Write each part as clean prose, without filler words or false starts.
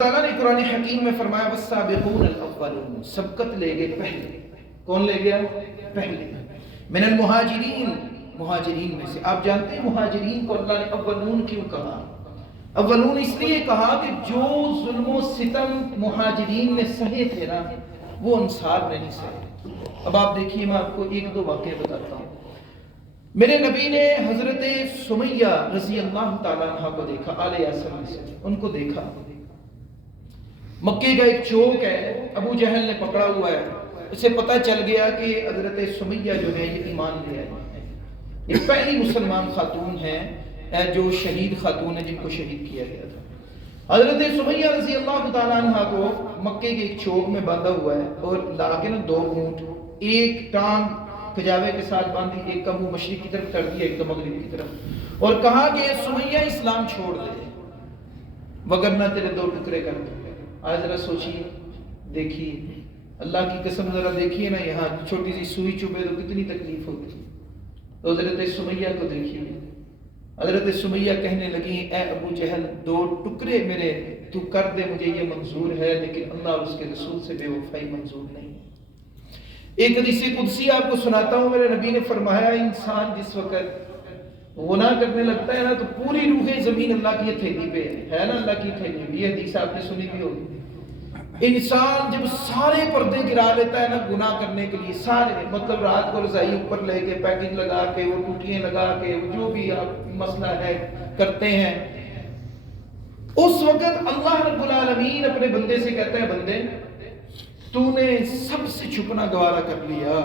تعالیٰ نے قرآن حکیم میں فرمایا والسابقون الاولون، سبقت لے گئے پہلے. کون لے گیا؟ پہلے. من المہاجرین، مہاجرین میں سے. آپ جانتے ہیں مہاجرین کو اللہ نے اولون کیوں کہا؟ اولون اس لیے کہا کہ جو ظلم و ستم مہاجرین نے سہے تھے نا، وہ انصار نے نہیں سہے. اب آپ دیکھیے، میں آپ کو ایک دو واقعے بتاتا ہوں. میرے نبی نے حضرت سمیہ رضی اللہ تعالیٰ عنہ کو دیکھا، آل یاسر میں سے ان کو دیکھا. مکے کا ایک چوک ہے، ابو جہل نے پکڑا ہوا ہے. اسے پتہ چل گیا کہ حضرت سمیہ جو ہے یہ ایمان لے آئی ہے. یہ پہلی مسلمان خاتون ہیں جو شہید خاتون ہیں، جن کو شہید کیا گیا تھا. حضرت سمیہ رضی اللہ تعالیٰ عنہ کو مکے کے ایک چوک میں باندھا ہوا ہے، اور لا کے نا دو اونٹ، ایک ٹانگ کجاوے کے ساتھ باندھی، ایک کا منہ مشرق کی طرف کر دیا، ایک کا مغرب کی طرف، اور کہا کہ سمیہ اسلام چھوڑ دے وگرنہ تیرے دو ٹکڑے کر دوں. آج ذرا سوچیے، دیکھیے، اللہ کی قسم ذرا دیکھیے نا، یہاں چھوٹی سی سوئی چبھے تو کتنی تکلیف ہوتی. تو حضرت سمیہ کو دیکھیے، حضرت سمیہ کہنے لگی اے ابو جہل، دو ٹکڑے میرے تو کر دے، مجھے یہ منظور ہے، لیکن اللہ اور اس کے رسول سے بے وفائی منظور نہیں. ایک حدیث قدسی آپ کو سناتا ہوں. میرے نبی نے فرمایا انسان جس وقت گناہ کرنے لگتا ہے نا، تو پوری روح زمین اللہ کی ہتھیلی پہ ہے نا، اللہ کی ہتھیلی. یہ حدیث آپ نے سنی بھی ہوگی. انسان جب سارے پردے گرا لیتا ہے نا گناہ کرنے کے لیے، سارے، مطلب رات کو رضائی اوپر لے کے، پیکنگ لگا کے، وہ ٹوٹیاں لگا کے، جو بھی آپ مسئلہ ہے کرتے ہیں، اس وقت اللہ رب العالمین اپنے بندے سے کہتا ہے بندے تو نے سب سے چھپنا گوارا کر لیا،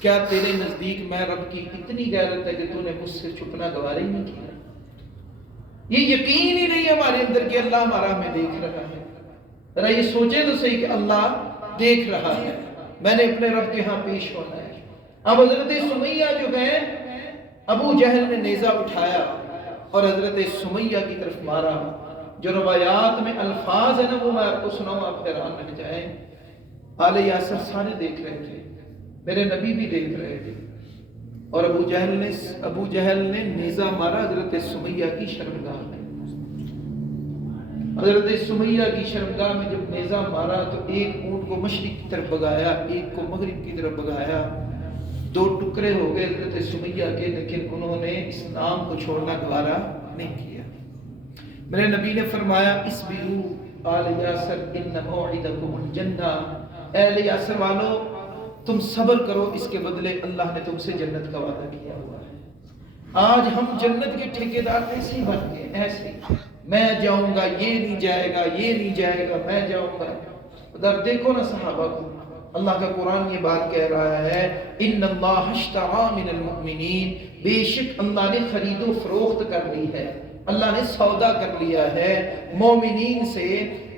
کیا تیرے نزدیک میں رب کی اتنی غیرت ہے کہ تو نے مجھ سے چھپنا گوارا ہی نہیں کیا؟ یہ یقین ہی نہیں ہے ہمارے اندر کہ اللہ ہمارا ہمیں دیکھ رہا ہے. ذرا یہ سوچے تو صحیح کہ اللہ دیکھ رہا ہے، میں نے اپنے رب کے ہاں پیش ہونا ہے. اب حضرت سمیہ جو ہے، ابو جہل نے نیزہ اٹھایا اور حضرت سمیہ کی طرف مارا. جو روایات میں الفاظ ہیں نا، وہ میں آپ کو سناؤں، آپ حیران رہ جائیں. آل یاسر سارے دیکھ رہے تھے، میرے نبی بھی دیکھ رہے تھے، اور ابو جہل نے نیزہ مارا حضرت سمیہ کی شرمگاہ میں. حضرت سمیہ کی شرمگاہ میں جب نیزہ مارا تو ایک اونٹ کو مشرق کی طرف بگایا، ایک کو مغرب کی طرف بگایا. دو ٹکڑے ہو گئے حضرت سمیہ کے، لیکن انہوں نے اسلام کو چھوڑنا گوارا نہیں کیا. میرے نبی نے فرمایا اصبروا آل یاسر ان موعدکم الجنہ، اے آل یاسر والو تم صبر کرو، اس کے بدلے اللہ نے تم سے جنت کا وعدہ کیا ہوا ہے. آج ہم جنت کے ٹھیکیدار ایسے ہی بن گئے، ایسے میں جاؤں گا، یہ نہیں جائے گا، یہ نہیں جائے گا، میں جاؤں گا. ادھر دیکھو نا صحابہ کو، اللہ کا قرآن یہ بات کہہ رہا ہے ان اللہ اشتری من المؤمنین، بے شک اللہ نے خرید و فروخت کر لی ہے، اللہ نے سودا کر لیا ہے مومنین سے،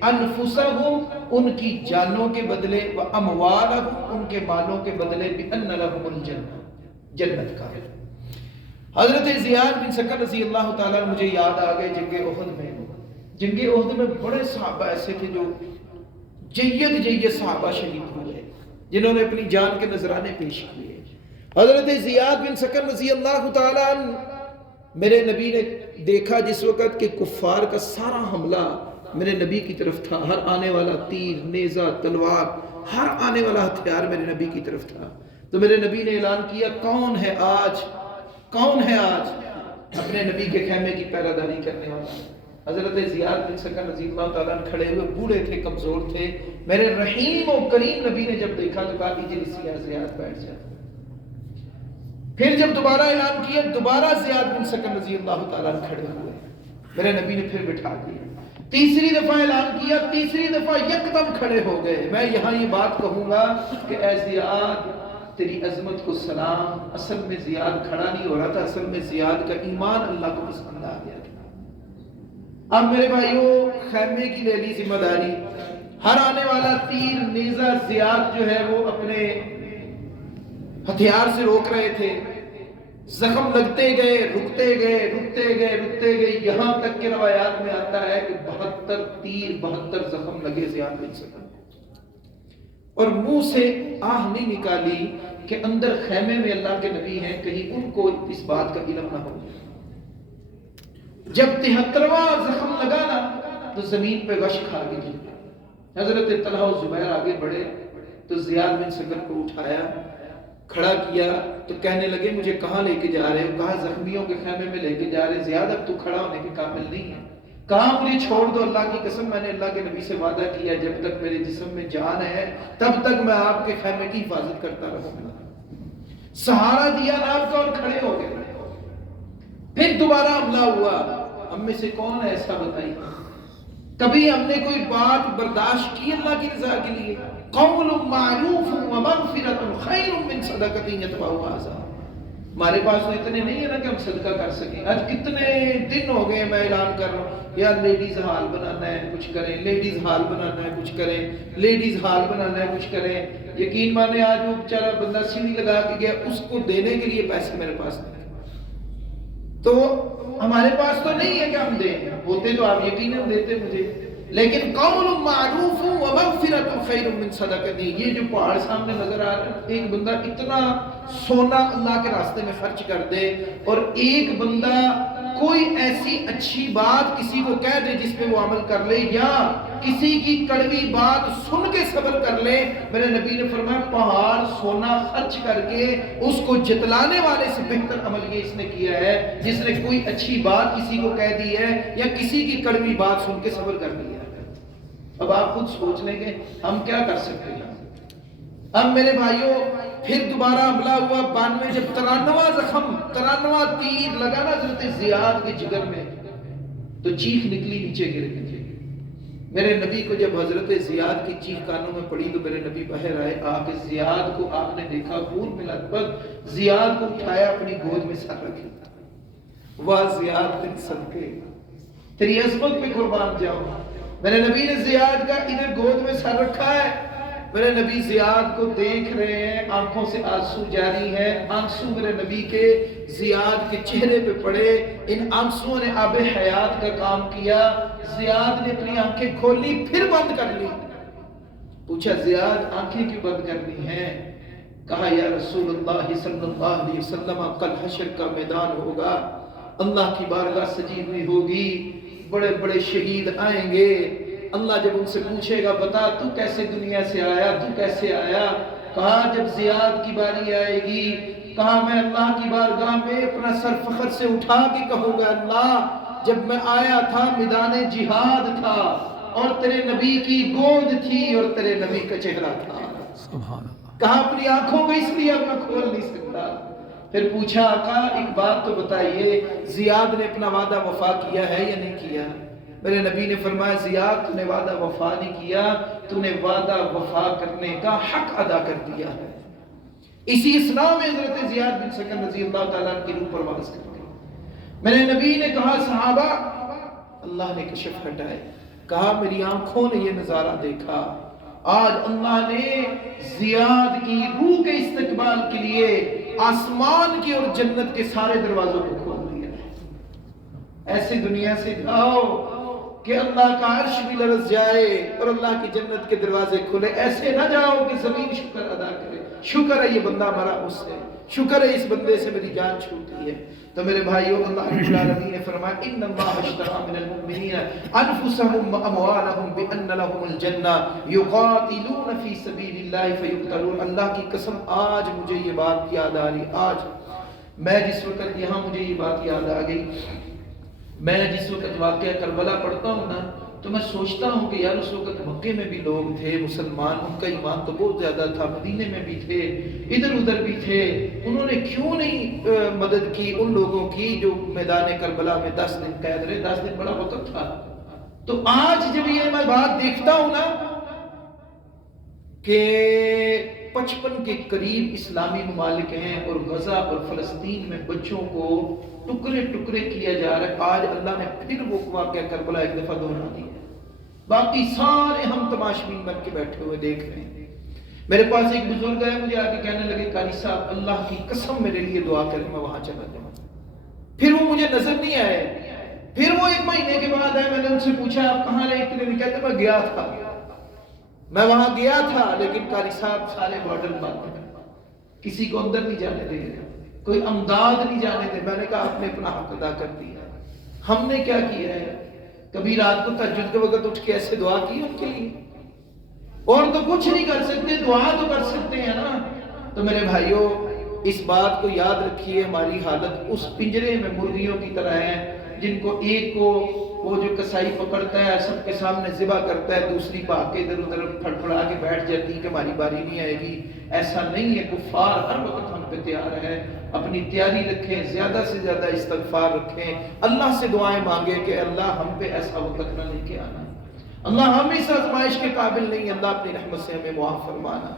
انفسہم ان کی جانوں کے بدلے، و اموالہم ان کے مالوں کے بدلے، بان لہم الجنہ جنت کا. حضرت زیاد بن سکر رضی اللہ تعالیٰ مجھے یاد آ گئے جنگ احد میں. جنگ احد میں بڑے صحابہ ایسے تھے جو جید صحابہ شہید ہوئے، جنہوں نے اپنی جان کے نذرانے پیش کیے. حضرت زیاد بن سکر رضی اللہ تعالیٰ میرے نبی نے دیکھا جس وقت کہ کفار کا سارا حملہ میرے نبی کی طرف تھا، ہر آنے والا تیر، نیزہ، تلوار، ہر آنے والا ہتھیار میرے نبی کی طرف تھا. تو میرے نبی نے اعلان کیا کون ہے آج اپنے نبی کے خیمے کی پہرہ داری کرنے والا؟ حضرت زیاد بن سکر رضی اللہ تعالیٰ کھڑے ہوئے، بوڑھے تھے، کمزور تھے. میرے رحیم و کریم نبی نے جب دیکھا تو کہا اجلس یا زیاد، بیٹھ جا. پھر جب دوبارہ اعلان کیا، دوبارہ زیاد بن سکر رضی اللہ تعالیٰ کھڑے ہوئے، میرے نبی نے پھر بٹھا دیا. تیسری دفعہ اعلان کیا، تیسری دفعہ یکدم کھڑے ہو گئے. میں یہاں یہ بات کہوں گا کہ اے زیاد تیری عظمت کو سلام. اصل میں زیاد کھڑا نہیں ہو رہا تھا، اصل میں زیاد کا ایمان اللہ کو پسند آ گیا تھا. اب میرے بھائیوں، خیمے کی لے لی ذمہ داری، ہر آنے والا تیر، نیزہ، زیاد جو ہے وہ اپنے ہتھیار سے روک رہے تھے. زخم لگتے گئے، رکتے گئے، یہاں تک کہ روایات میں آتا ہے کہ 72 تیر، 72 زخم لگے زیاد بن سکر، اور منہ سے آہ نہیں نکالی کہ اندر خیمے میں اللہ کے نبی ہیں، کہیں ان کو اس بات کا علم نہ ہو. جب 73واں زخم لگا نا تو زمین پہ غش کھا کے گر گیا۔ حضرت طلحہ و زبیر آگے بڑھے تو زیاد بن سکر کو اٹھایا، کھڑا کیا تو کہنے لگے مجھے کہاں لے کے جا رہے ہو؟ کہا زخمیوں کے خیمے میں لے کے جا رہے۔ زیاد اب تو کھڑا ہونے کے قابل نہیں ہے۔ کہا مجھے چھوڑ دو، اللہ کی قسم میں نے اللہ کے نبی سے وعدہ کیا جب تک میرے جسم میں جان ہے تب تک میں آپ کے خیمے کی حفاظت کرتا رہوں گا۔ سہارا دیا آپ کا اور کھڑے ہو گئے۔ پھر دوبارہ حملہ ہوا۔ ہم میں سے کون ہے ایسا بتائیے کبھی ہم نے کوئی بات برداشت کی اللہ کی رضا کے لیے؟ قول معروف ومغفرۃ خیر من صدقۃ یتبعها اذى۔ ہمارے پاس تو اتنے نہیں ہے نا کہ ہم صدقہ کر سکیں۔ آج کتنے دن ہو گئے میں اعلان کر رہا ہوں یار لیڈیز ہال بنانا ہے کچھ کریں، لیڈیز ہال بنانا ہے کچھ کریں، لیڈیز ہال بنانا ہے کچھ کریں۔ یقین مانے آج وہ بیچارہ بندہ سیڑھی لگا کے گیا، اس کو دینے کے لیے پیسے میرے پاس نہیں۔ تو ہمارے پاس تو نہیں ہے کہ ہم دیں، ہوتے تو آپ یقیناً دیتے مجھے۔ لیکن قول معروف ومغفرۃ خیر من صدقۃ، یہ جو پہاڑ سامنے نظر آ رہا ہے، ایک بندہ اتنا سونا اللہ کے راستے میں خرچ کر دے اور ایک بندہ کوئی ایسی اچھی بات کسی کو کہہ دے جس پہ وہ عمل کر لے، یا کسی کی کڑوی بات سن کے صبر کر لے، میرے نبی نے فرمایا پہاڑ سونا خرچ کر کے اس کو جتلانے والے سے بہتر عمل یہ اس نے کیا ہے جس نے کوئی اچھی بات کسی کو کہہ دی ہے یا کسی کی کڑوی بات سن کے صبر کر لیا۔ اب آپ خود سوچ لیں گے ہم کیا کر سکتے ہیں۔ اب میرے بھائیوں پھر دوبارہ حملہ ہوا 92، جب 93واں زخم 93واں تیر لگا نا حضرت زیاد کے جگر میں تو چیخ نکلی، نیچے گر گئے۔ میرے نبی کو جب حضرت زیاد کی چیخ کانوں میں پڑی تو میرے نبی باہر آئے، آ کے زیاد کو آپ نے دیکھا خون میں لت پت، زیاد کو اٹھایا اپنی گود میں سر رکھی۔ واہ زیاد بن صدقے تیری عظمت پہ قربان جاؤ۔ میرے نبی نے زیاد کا ادھر گود میں سر رکھا ہے، میرے نبی زیاد کو دیکھ رہے ہیں، آنکھوں سے آنسو جاری ہے، آنسو میرے نبی کے زیاد کے چہرے پہ پڑے، ان آنسوؤں نے آب حیات کا کام کیا۔ زیاد نے اپنی آنکھیں کھولی پھر بند کر لی۔ پوچھا زیاد آنکھیں کیوں بند کرنی ہیں؟ کہا یا رسول اللہ صلی اللہ علیہ وسلم کل حشر کا میدان ہوگا، اللہ کی بارگاہ سجی ہوئی ہوگی، بڑے بڑے شہید آئیں گے، اللہ جب ان سے پوچھے گا بتا تو کیسے دنیا سے آیا، تو کیسے آیا؟ کہا جب زیاد کی باری آئے گی، کہا میں اللہ کی بارگاہ میں اپنا سر فخر سے اٹھا کے کہوں گا اللہ جب میں آیا تھا میدان جہاد تھا اور تیرے نبی کی گود تھی اور تیرے نبی کا چہرہ تھا۔ سبحان اللہ۔ کہا اپنی آنکھوں کو اس لیے اب میں کھول نہیں سکتا۔ پھر پوچھا آقا ایک بات تو بتائیے، زیاد نے اپنا وعدہ وفا کیا ہے یا نہیں کیا؟ میرے نبی نے فرمایا زیاد تو نے وعدہ وفا نہیں کیا، تو نے وعدہ وفا کرنے کا حق ادا کر دیا ہے۔ اسی اسلام میں حضرت زیاد بن سکن رضی اللہ تعالیٰ کی روح پرواز کر گئی۔ میرے نبی نے کہا صحابہ اللہ نے کشف ہٹائے، کہا میری آنکھوں نے یہ نظارہ دیکھا، آج اللہ نے زیاد کی روح کے استقبال کے لیے آسمان کی اور جنت کے سارے دروازوں کو کھول دیا ہے۔ ایسے دنیا سے جاؤ کہ اللہ کا عرش بھی لرز جائے اور اللہ کی جنت کے دروازے کھلے، ایسے نہ جاؤ کہ زمین شکر ادا کرے، شکر ہے یہ بندہ مرا مجھ سے، شکر ہے اس بندے سے میری جان چھوٹی ہے۔ تو میرے بھائیو اللہ رب العالمین نے فرمایا ان اللہ اشترى من المؤمنین انفسهم واموالهم بان لهم الجنہ یقاتلون فی سبیل اللہ فیقتلون۔ اللہ کی قسم آج مجھے یہ بات یاد آ رہی، آج میں جس وقت یہاں مجھے یہ بات یاد آ گئی، میں جس وقت واقعہ کربلا پڑھتا ہوں نا تو میں سوچتا ہوں کہ یار اس وقت مکے میں بھی لوگ تھے مسلمان، ان کا ایمان تو بہت زیادہ تھا، مدینے میں بھی تھے، ادھر ادھر بھی تھے، انہوں نے کیوں نہیں مدد کی ان لوگوں کی جو میدان کربلا میں 10 دن قید رہے۔ 10 دن بڑا وقت تھا۔ تو آج جب یہ میں بات دیکھتا ہوں نا کہ 55 کے قریب اسلامی ممالک ہیں اور غزہ اور فلسطین میں بچوں کو ٹکڑے ٹکڑے کیا جا رہا ہے، آج اللہ نے پھر وہ واقعہ کربلا ایک دفعہ دہرا دیا، باقی سارے ہم تماشبین بن کے بیٹھے ہوئے دیکھ رہے ہیں۔ میرے پاس ایک بزرگ ہے، مجھے آگے کہنے لگے قاری صاحب اللہ کی قسم میرے لیے دعا کریں میں وہاں چلا جاؤں۔ پھر وہ مجھے نظر نہیں آئے، پھر وہ 1 مہینے کے بعد آئے، میں نے ان سے پوچھا آپ کہاں رہے اتنے دن؟ کہتے میں گیا تھا، میں وہاں گیا تھا لیکن قاری صاحب سارے بارڈر بند ہیں، کسی کو اندر نہیں جانے دے رہے، کوئی امداد نہیں جانے دے۔ میں نے کہا آپ نے اپنا حق ادا کر دیا، ہم نے کیا کیا ہے؟ کبھی رات کو تہجد کے وقت اٹھ کے ایسے دعا کی ان کے لیے؟ اور تو کچھ نہیں کر سکتے، دعا تو کر سکتے ہیں نا۔ تو میرے بھائیوں اس بات کو یاد رکھیے، ہماری حالت اس پنجرے میں مرغیوں کی طرح ہے جن کو ایک کو وہ جو کسائی پکڑتا ہے سب کے سامنے ذبح کرتا ہے، دوسری بھاگ کے ادھر ادھر پھڑپڑا کے بیٹھ جاتی ہے کہ ہماری باری نہیں آئے گی۔ ایسا نہیں ہے، کفار ہر وقت ہم پہ تیار ہے۔ اپنی تیاری رکھیں، زیادہ سے زیادہ استغفار رکھیں، اللہ سے دعائیں مانگیں کہ اللہ ہم پہ ایسا وقت نہ لے کے آنا، اللہ ہم اس آزمائش کے قابل نہیں، اللہ اپنی رحمت سے ہمیں معاف فرمانا،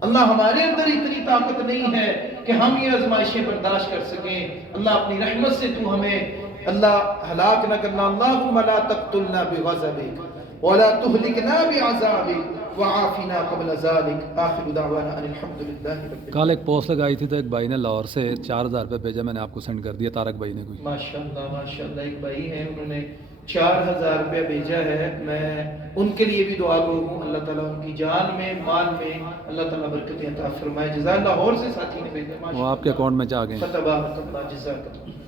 اللہ ہمارے اندر اتنی طاقت نہیں ہے کہ ہم یہ آزمائشیں برداشت کر سکیں، اللہ اپنی رحمت سے تو ہمیں اللہ ہلاک نہ کرنا۔ اللہم لا تقتلنا بغضبک ولا تہلکنا بعذابک وعافنا قبل ذلک۔ آخر دعوانا ان الحمد للہ رب العالمین۔ کل ایک پوسٹ لگائی تھی تو ایک بھائی نے لاہور سے 4000 روپے بھیجا، میں نے آپ کو سینڈ کر دیا، طارق بھائی نے کوئی۔ ماشاءاللہ ایک بھائی ہیں، انہوں نے 4000 روپیہ بھیجا ہے، میں ان کے لیے بھی دعا گو ہوں، اللہ تعالیٰ ان کی جان میں مال میں اللہ تعالیٰ برکتیں عطا فرمائے۔ جزا اللہ، لاہور سے ساتھی نے بھیجا، وہ آپ کے اکاؤنٹ میں جا گئے۔ فتبارک اللہ، جزاک اللہ۔